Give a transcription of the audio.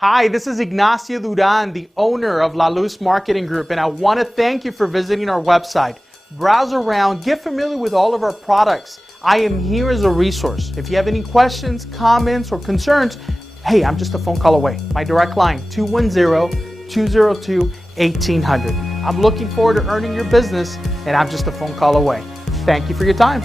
Hi, this is Ignacio Duran, the owner of La Luz Marketing Group, and I want to thank you for visiting our website. Browse around, get familiar with all of our products. I am here as a resource. If you have any questions, comments, or concerns, hey, I'm just a phone call away. My direct line, 210-202-1800. I'm looking forward to earning your business, and I'm just a phone call away. Thank you for your time.